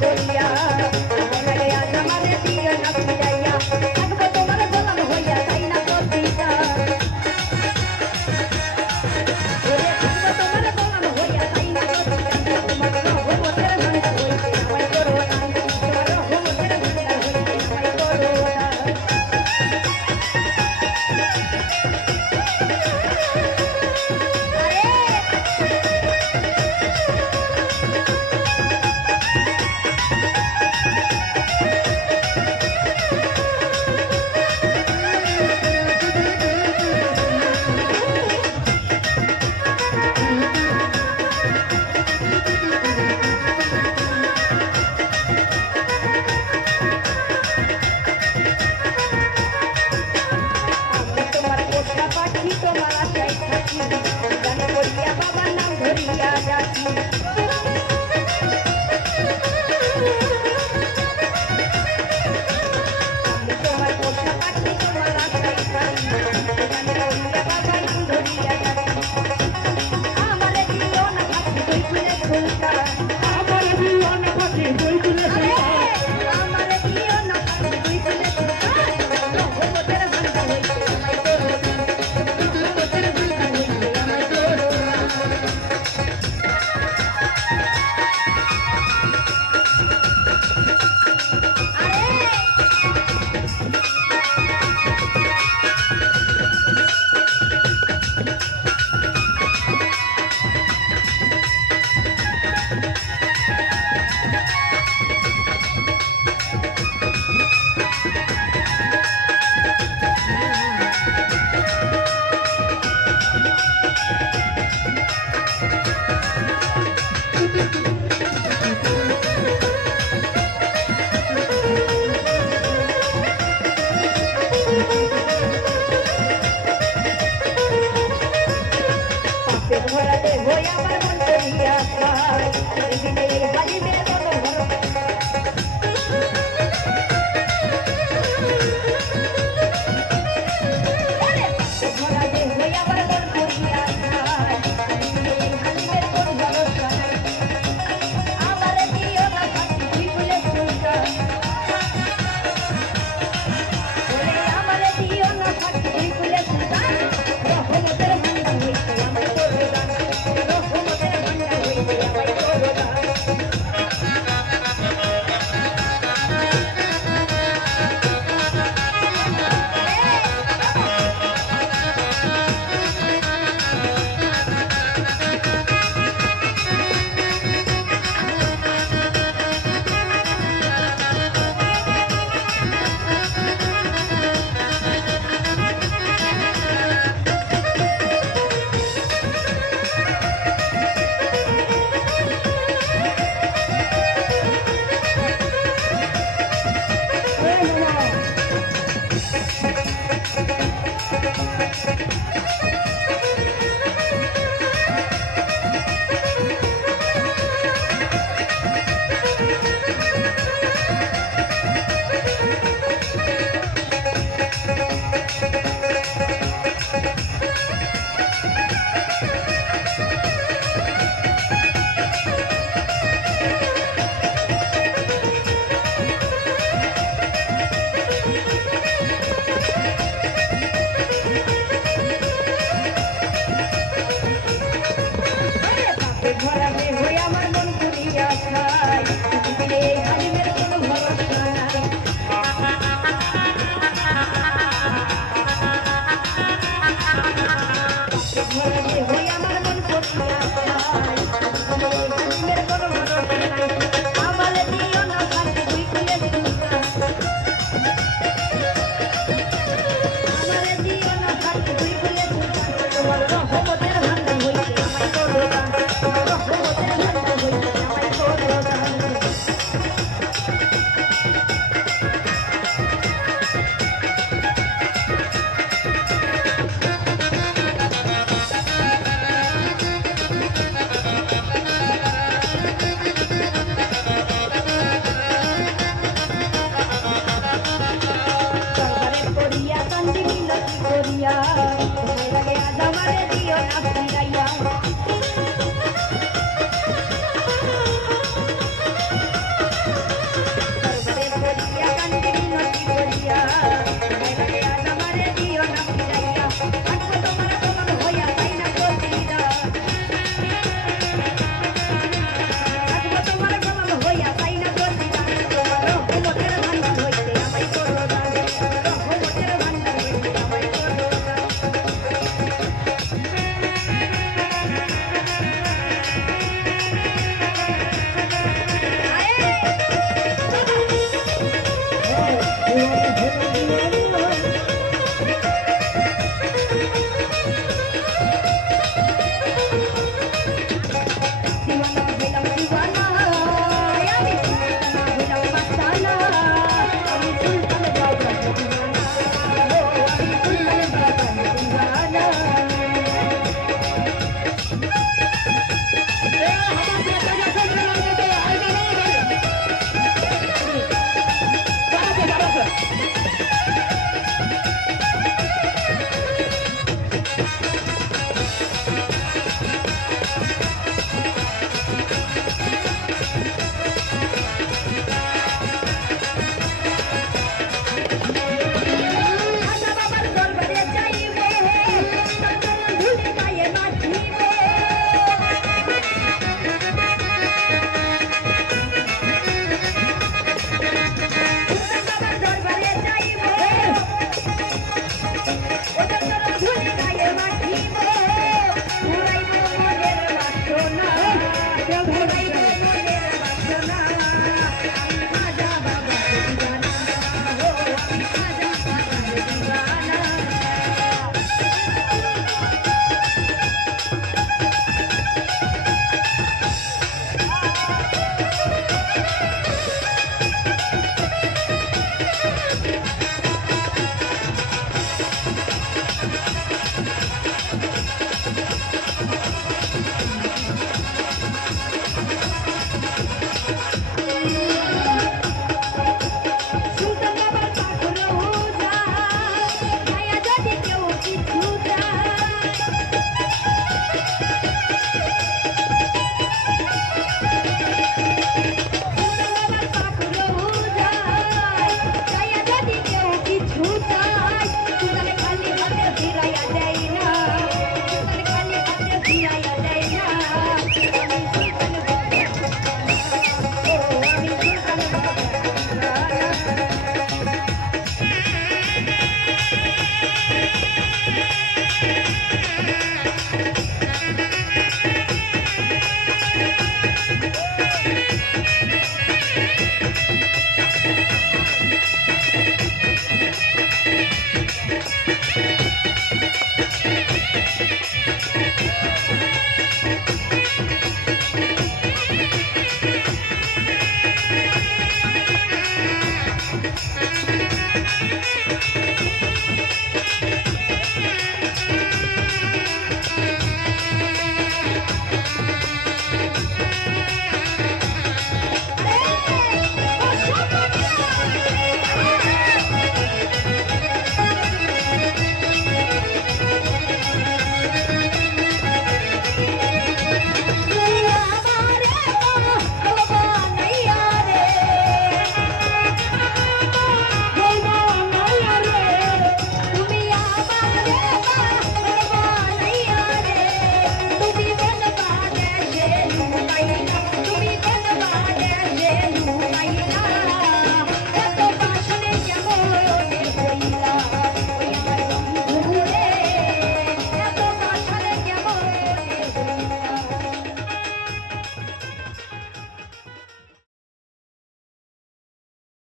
মিনতি